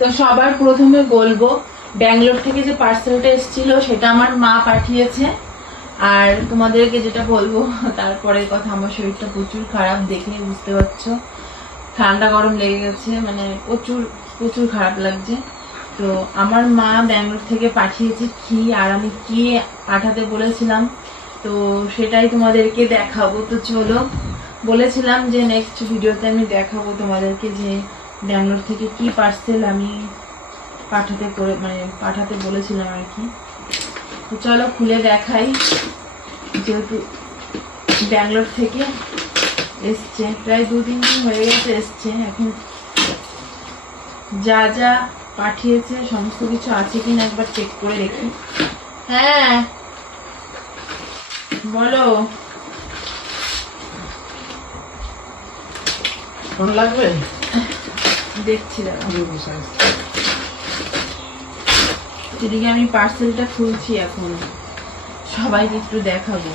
তো সবার প্রথমে বলবো, ব্যাঙ্গালোর থেকে যে পার্সেলটা এসেছিল সেটা আমার মা পাঠিয়েছে। আর তোমাদেরকে যেটা বলবো তারপরে কথা, আমার শরীরটা প্রচুর খারাপ, দেখলে বুঝতে পারছো, ঠান্ডা গরম লেগে গেছে, মানে প্রচুর প্রচুর খারাপ লাগছে। তো আমার মা ব্যাঙ্গালোর থেকে পাঠিয়েছে কি, আর আমি কি পাঠাতে বলেছিলাম তো সেটাই তোমাদেরকে দেখাবো। তো চলো, বলেছিলাম যে নেক্সট ভিডিওতে আমি দেখাবো তোমাদেরকে যে ব্যাঙ্গালোর থেকে কি পার্সেল আমি পাঠাতে বলেছিলাম আর কি। তো চলো খুলে দেখাই। যেহেতু ব্যাঙ্গালোর থেকে এসছে, প্রায় 2-3 দিন হয়ে গেছে এসছে, এখন যা যা পাঠিয়েছে সমস্ত কিছু আছে কিনা একবার চেক করে দেখি। হ্যাঁ বলো, ফোন লাগবে? দেখছি দাঁড়াও। এদিকে আমি পার্সেলটা খুলছি, এখন সবাইকে একটু দেখাবো।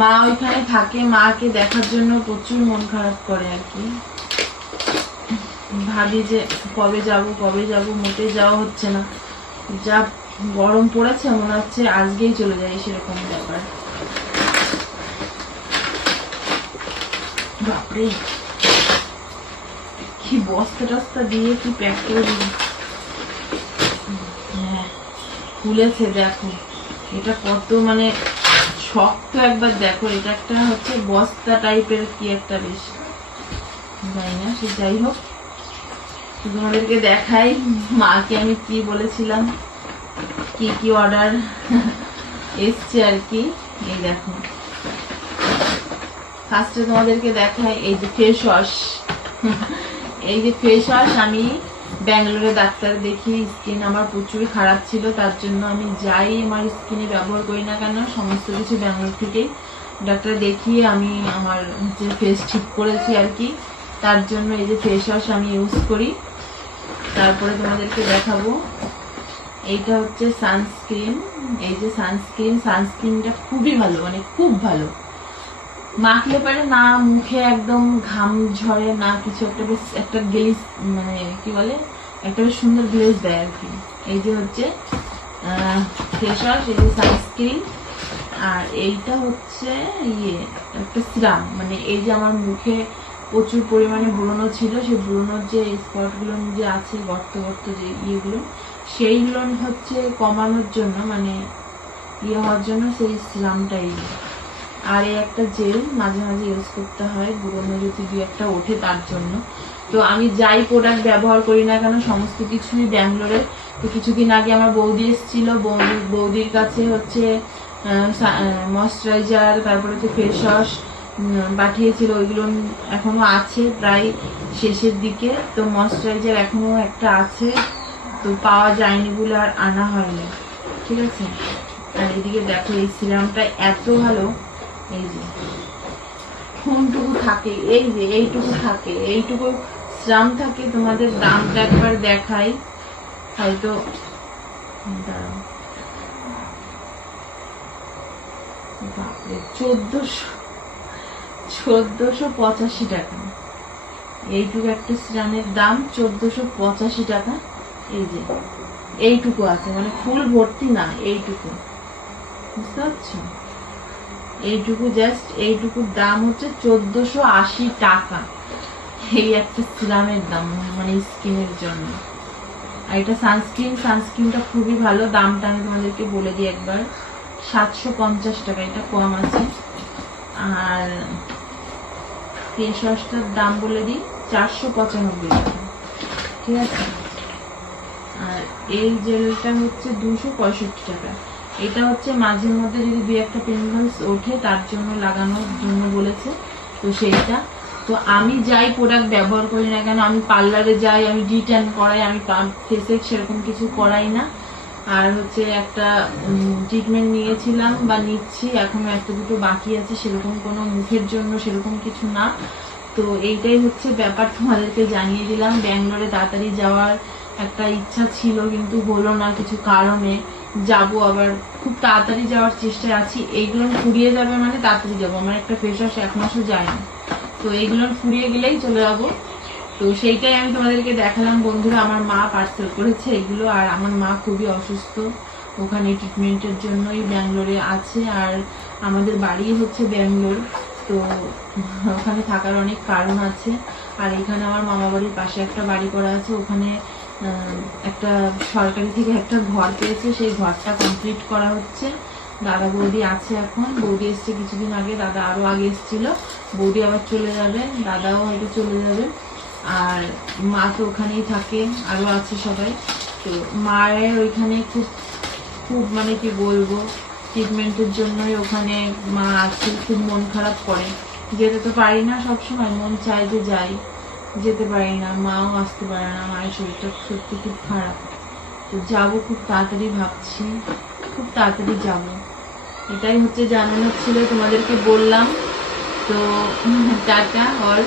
মা ওইখানে থাকে, মাকে দেখার জন্য প্রচুর মন খারাপ করে আর কি। ভাবি যে কবে যাব, মোটে যাওয়া হচ্ছে না। যা গরম পড়েছে মনে হচ্ছে আজকেই চলে যায়, সেরকম ব্যাপার। বাপরে, কি বস্তা টস্তা দিয়ে কি প্যাক করে দিল। হ্যাঁ খুলেছে, দেখো এটা কত মানে শক্ত, একবার দেখো। এটা একটা হচ্ছে বস্তা টাইপের কি একটা, বেশ জানি না, সে যাই হোক তোমাদেরকে দেখাই মাকে আমি কি বলেছিলাম, কি কি অর্ডার এসছে আর কি। এই দেখো, ফার্স্টে তোমাদেরকে দেখাই এই যে ফেস ওয়াশ। এই যে ফেস ওয়াশ আমি ব্যাঙ্গালোরে ডাক্তার দেখিয়ে, স্কিন আমার প্রচুর খারাপ ছিল, তার জন্য আমি যাই আমার স্কিনে ব্যবহার করি না কেন সমস্ত কিছু ব্যাঙ্গালোর থেকেই ডাক্তার দেখিয়ে আমি আমার যে ফেস ঠিক করেছি আর কি। তার জন্য এই যে ফেস ওয়াশ আমি ইউজ করি। তারপরে তোমাদেরকে দেখাবো, এইটা হচ্ছে সানস্ক্রিন। এই যে সানস্ক্রিনটা খুবই ভালো, মানে খুব ভালো। মাখলে পারে না মুখে একদম ঘাম ঝরে না কিছু, একটা বেশ একটা গ্লেজ, মানে কি বলে, একটা বেশ সুন্দর গ্লেজ দেয় আর কি। এই যে হচ্ছে ফেস ওয়াশ, এই যে সানস্ক্রিন, আর এইটা হচ্ছে একটা সিরাম। মানে এই যে আমার মুখে প্রচুর পরিমাণে ব্রণ ছিল, সেই ব্রণর যে স্পটগুলো যে আছে, গর্ত গর্ত যে ইয়েগুলো, সেইগুলো হচ্ছে কমানোর জন্য, মানে হওয়ার জন্য সেই সিরামটাই। আর এই একটা জেল মাঝে মাঝে ইউজ করতে হয়, ব্রণ যদি 2-1টা ওঠে তার জন্য। তো আমি যাই প্রোডাক্ট ব্যবহার করি না কেন সমস্ত কিছুই ব্যাঙ্গালোরে। তো কিছুদিন আগে আমার বৌদি এসেছিল, বৌদির কাছে হচ্ছে ময়শ্চারাইজার, তারপরে হচ্ছে ফেস ওয়াশ পাঠিয়েছিল, ওইগুলো এখনো আছে প্রায় শেষের দিকে। তো ময়শ্চারাইজার এখনো একটা আছে, তো পাওয়া যায়নি বলে আর আনা হয়নি, ঠিক আছে। আর এদিকে দেখো এই সিরামটা এত ভালো, এই যে ফোনটুকু থাকে, এই যে এইটুকু থাকে, এইটুকু সিরাম থাকে। তোমাদের দামটা একবার দেখাই, হয়তো দাঁড়াও, বাপরে 1485 টাকা। এইটুকু একটা সিরামের দাম 1485 টাকা। এই যে এইটুকু আছে, মানে ফুল ভর্তি না, এইটুকু, বুঝতে পারছো? এইটুকু জাস্ট এইটুকুর দাম হচ্ছে 1480 টাকা। এই একটা সিরামের দাম, মানে স্কিনের জন্য। আর এটা সানস্ক্রিনটা খুবই ভালো। দামটা আমি তোমাদেরকে বলে দিই একবার, 750 টাকা, এটা কম আছে। আর ফেস ওয়াশটার দাম বলে দিই 495 টাকা, ঠিক আছে। আর এই জেলটা হচ্ছে 265 টাকা। এটা হচ্ছে মাঝে মধ্যে যদি 2-1টা পিম্পলস ওঠে তার জন্য লাগানোর জন্য বলেছে, তো সেইটা। তো আমি যাই প্রোডাক্ট ব্যবহার করি না কেন, আমি পার্লারে যাই, আমি ডিট্যান করাই, আমি ফেসে সেরকম কিছু করাই না। আর হচ্ছে একটা ট্রিটমেন্ট নিয়েছিলাম বা নিচ্ছি, এখনো 1-2 বাকি আছে, সেরকম কোনো মুখের জন্য সেরকম কিছু না। তো এইটাই হচ্ছে ব্যাপার, তোমাদেরকে জানিয়ে দিলাম। ব্যাঙ্গালোরে তাড়াতাড়ি যাওয়ার একটা ইচ্ছা ছিল, কিন্তু হলো না কিছু কারণে, যাব আবার, খুব তাড়াতাড়ি যাওয়ার চেষ্টায় আছি। এইগুলো ফুরিয়ে যাবে মানে তাড়াতাড়ি যাবো, আমার একটা ফেস ওয়াশ 1 মাসও যায়নি, তো এইগুলো ফুরিয়ে গেলেই চলে যাবো। তো সেইটাই আমি তোমাদেরকে দেখালাম বন্ধুরা। আমার মা পার্সেল করেছে এগুলো, আর আমার মা খুবই অসুস্থ, ওখানে ট্রিটমেন্টের জন্যই ব্যাঙ্গালোরে আছে, আর আমাদের বাড়ি হচ্ছে ব্যাঙ্গালোর, তো ওখানে থাকার অনেক কারণ আছে। আর এখানে আমার মামা বাড়ির পাশে একটা বাড়ি করা আছে, ওখানে একটা সরকারি থেকে একটা ঘর পেয়েছে, সেই ঘরটা কমপ্লিট করা হচ্ছে। দাদা বৌদি আছে এখন, বৌদি এসছে কিছুদিন আগে, দাদা আরো আগে এসেছিল, বৌদি আবার চলে যাবে, দাদাও হয়তো চলে যাবে, আর মা তো ওখানেই থাকে, আরো আছে সবাই। তো মায়ের ওইখানে খুব খুব মানে কি বলবো, ট্রিটমেন্টের জন্যই ওখানে মা আছে, খুব মন খারাপ করে, যেতে তো পারি না, সবসময় মন চায় যে যাই, যেতে পারি না, মাও আসতে পারে না, মায়ের শরীরটা সত্যি খুব খারাপ। তো যাবো খুব তাড়াতাড়ি ভাবছি, খুব তাড়াতাড়ি যাব, এটাই হচ্ছে জানানোর ছিল, তোমাদেরকে বললাম। তো টাটা অল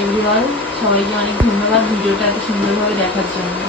এভরিওয়ান, সবাইকে অনেক ধন্যবাদ ভিডিওটা এত সুন্দরভাবে দেখার জন্য।